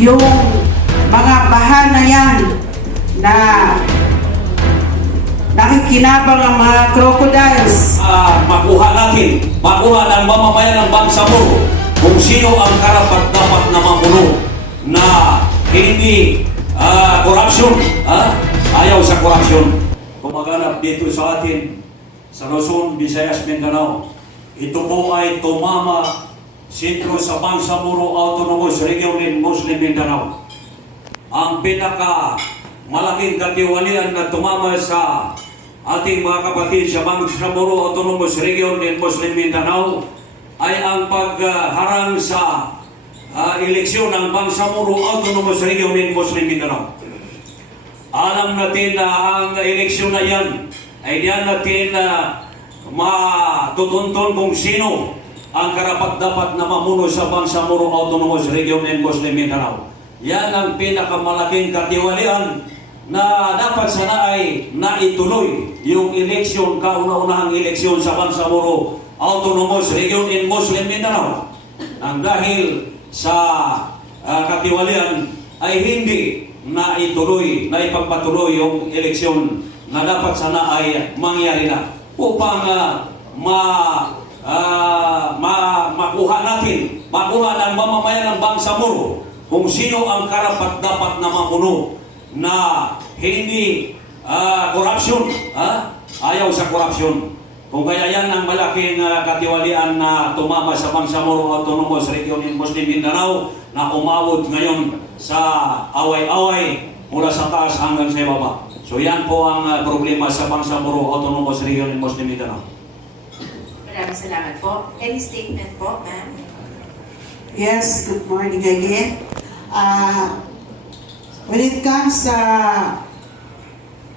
yung mga bahana yan na nakikinabang ang mga crocodiles. Makuha ng mamamayan ng Bangsamoro kung sino ang karapat-dapat na mamuno na hindi korupsyon. Ayaw sa korupsyon. Kumaganap dito sa atin, sa Luzon, Visayas, Mindanao, ito po ay tumama sentro sa Bangsamoro Autonomous Region in Muslim Mindanao. Ang pinaka malaking katiwalian na tumama sa ating mga kapatid sa Bangsamoro Autonomous Region in Muslim Mindanao ay ang pagharang sa eleksyon ng Bangsamoro Autonomous Region in Muslim Mindanao. Alam natin na ang eleksyon na yan ay diyan natin matutuntun kung sino ang karapat-dapat na mamuno sa Bangsamoro Autonomous Region in Muslim Mindanao. Yan ang pinakamalaking katiwalian na dapat sana ay naituloy yung eleksyon, kauna-unahang eleksyon sa Bangsamoro Autonomous Region in Muslim Mindanao. Ang dahil sa katiwalian ay hindi naituloy, naipagpatuloy yung eleksyon na dapat sana ay mangyari na upang makuha ng mamamayan ng Bangsamoro kung sino ang karapat-dapat na mamuno na hindi korupsyon. Ayaw sa korupsyon. Kung kaya yan ang malaking katiwalian na tumama sa Bangsamoro Autonomous Region in Muslim Mindanao na umabot ngayon sa away-away mula sa taas hanggang sa ibaba. So yan po ang problema sa Bangsamoro Autonomous Region in Muslim Mindanao. Maraming salamat po. Any statement po, ma'am? Yes, good morning again. When it comes sa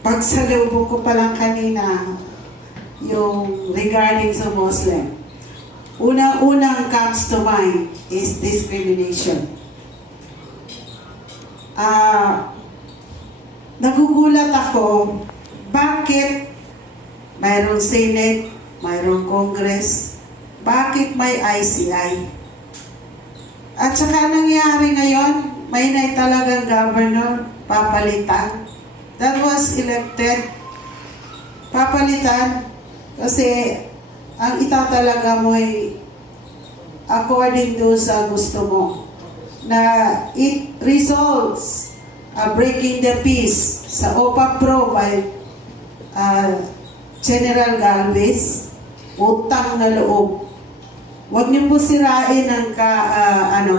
pagsalubong ko pa lang kanina, yung regarding sa Muslim, unang comes to mind is discrimination. Nagugulat ako, bakit mayroong Senate, mayroong Congress, bakit may ICI? At saka nangyari ngayon, may talagang governor, papalitan. That was elected, papalitan, kasi ang itatalaga mo ay according to sa gusto mo, na it results breaking the peace sa OPA Pro by General Galvez, utang na loob. Huwag niyo po sirain ang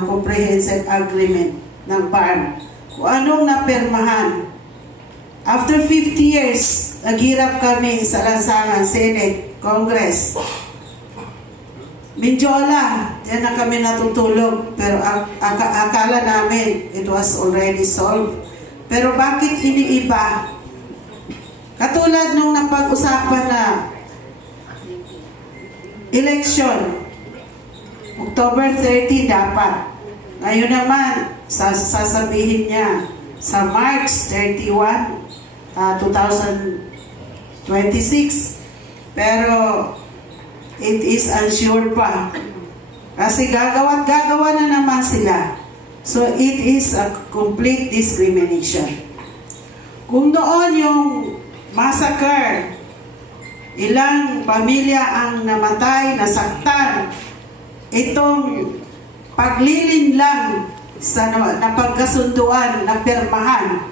comprehensive agreement ng PARM. Kung anong napirmahan. After 50 years, naghirap kami sa lansangan, Senate, Congress. Mindiola, yan na kami natutulog. Pero akala namin, it was already solved. Pero bakit iniiba? Katulad nung napag-usapan na election, October 30 dapat. Ngayon naman, sasabihin niya sa March 31, 2026. Pero it is unsure pa. Kasi gagawa na naman sila. So it is a complete discrimination. Kung noon yung massacre, ilang pamilya ang namatay, nasaktan, itong paglilin lang sa napagkasunduan, na pirmahan,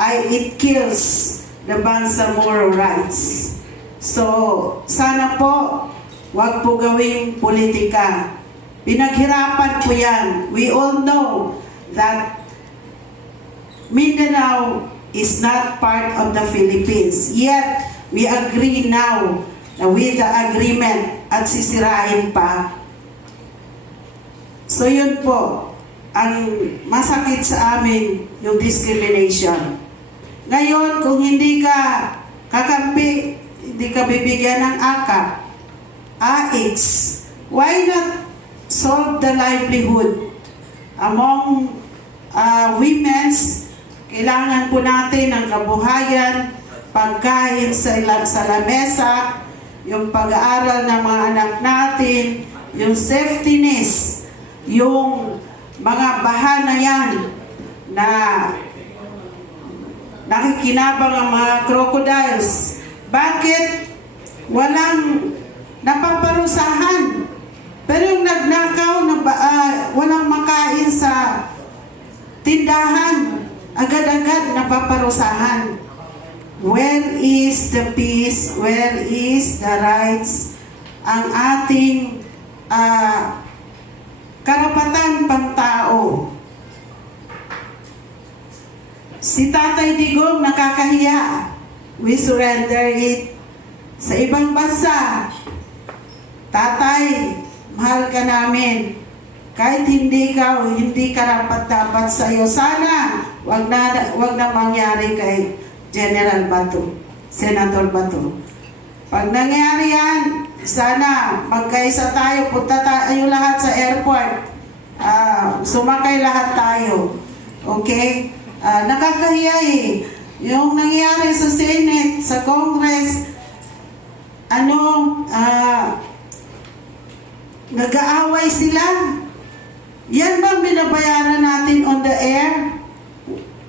ay it kills the Bangsamoro rights. So, sana po, wag po gawing politika. Pinaghirapan po yan. We all know that Mindanao is not part of the Philippines. Yet, we agree now with the agreement at sisirain pa. So yun po, ang masakit sa amin yung discrimination. Ngayon, kung hindi ka kakampi, hindi ka bibigyan ng AKA, AX, why not solve the livelihood among women's? Kailangan po natin ng kabuhayan, pagkain sa lamesa, yung pag-aaral ng mga anak natin, yung safety nets, yung mga bahana yan na nakikinabang ang mga crocodiles. Bakit walang napaparusahan? Pero yung nagnakaw, walang makain sa tindahan, agad-agad napaparusahan. Where is the peace? Where is the rights? Ang ating karapatan pantao. Si Tatay Digong nakakahiya. We surrender it. Sa ibang bansa, Tatay, mahal ka namin. Kahit hindi karapat-dapat sa iyo. Sana, wag na mangyari kay General Bato, Senator Bato. Pag nangyari yan, sana magkaisa tayo, punta tayo lahat sa airport. Sumakay lahat tayo. Okay? Nakakahiya eh. Yung nangyari sa Senate, sa Congress, nag-aaway sila. Yan ba binabayaran natin on the air?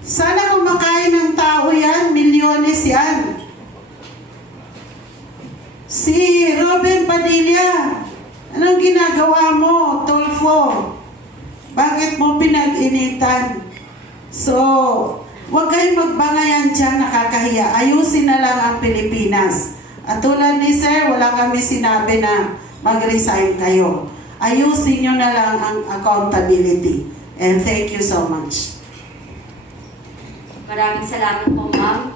Sana kumakain ng tao yan, milyones yan. Si Robin Padilla, anong ginagawa mo, Tulfo? Bakit mo pinag-initan? So, huwag kayong magbangayan dyan, nakakahiya. Ayusin na lang ang Pilipinas. At tulad ni Sir, wala kami sinabi na mag-resign kayo. Ayusin nyo na lang ang accountability. And thank you so much. Maraming salamat po, ma'am.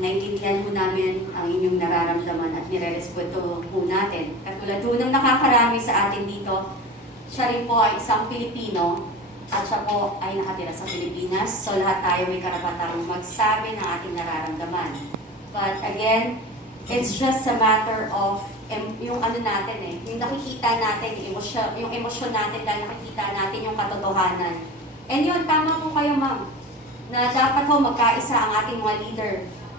Naintindihan po namin ang inyong nararamdaman at nire-respeto po natin. Katulad po ng nakakarami sa atin dito, siya rin po ay isang Pilipino at siya po ay nakatira sa Pilipinas. So lahat tayo may karapatang magsabi ng ating nararamdaman. But again, it's just a matter of yung natin yung nakikita natin, yung emosyon natin dahil nakikita natin yung katotohanan. And yun, tama po kayo, ma'am, na dapat po magkaisa ang ating mga leader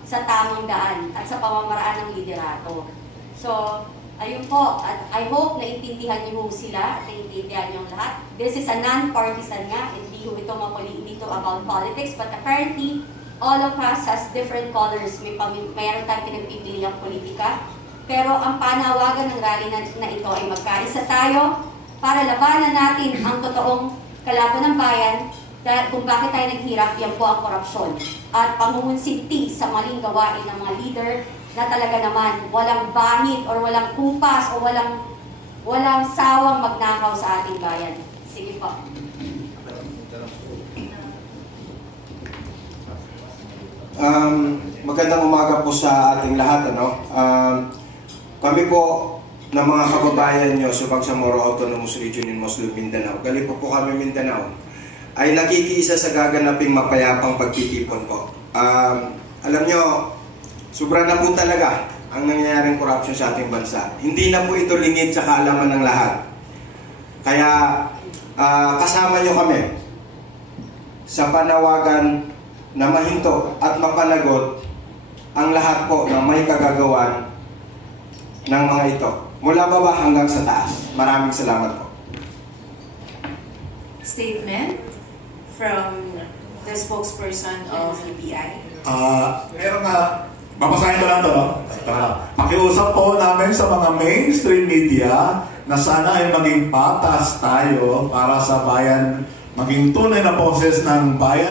sa tamang daan at sa pamamaraan ng liderato. So, ayun po, at I hope na intindihan niyo po sila at naintindihan niyo lahat. This is a non-partisan nga, hindi po ito dito about politics, but apparently, all of us has different colors. Mayroon tayong pinagpipili ang politika. Pero ang panawagan ng rally na ito ay magkaisa tayo para labanan natin ang totoong kalaban ng bayan dahil kung bakit tayo naghirap, yan po ang korupsyon at pangungunsinti sa maling gawain ng mga leader na talaga naman walang bahid or walang kupas o walang sawang magnakaw sa ating bayan. Sige po. Magandang umaga po sa ating lahat. Kami po ng mga kababayan nyo sa Bangsamoro Autonomous Region in Muslim Mindanao, galing po kami Mindanao, ay nakikiisa sa gaganaping mapayapang pagtitipon po. Alam nyo, sobra na po talaga ang nangyayaring korupsyon sa ating bansa. Hindi na po ito lingid sa kaalaman ng lahat. Kaya kasama nyo kami sa panawagan na mahinto at mapanagot ang lahat po ng may kagagawan ng mga ito. Mula baba hanggang sa taas. Maraming salamat po. Statement from the spokesperson of UPI. Meron nga, babasahin ko lang ito, no? Pakiusap po namin sa mga mainstream media na sana ay maging patas tayo para sa bayan, maging tunay na boses ng bayan.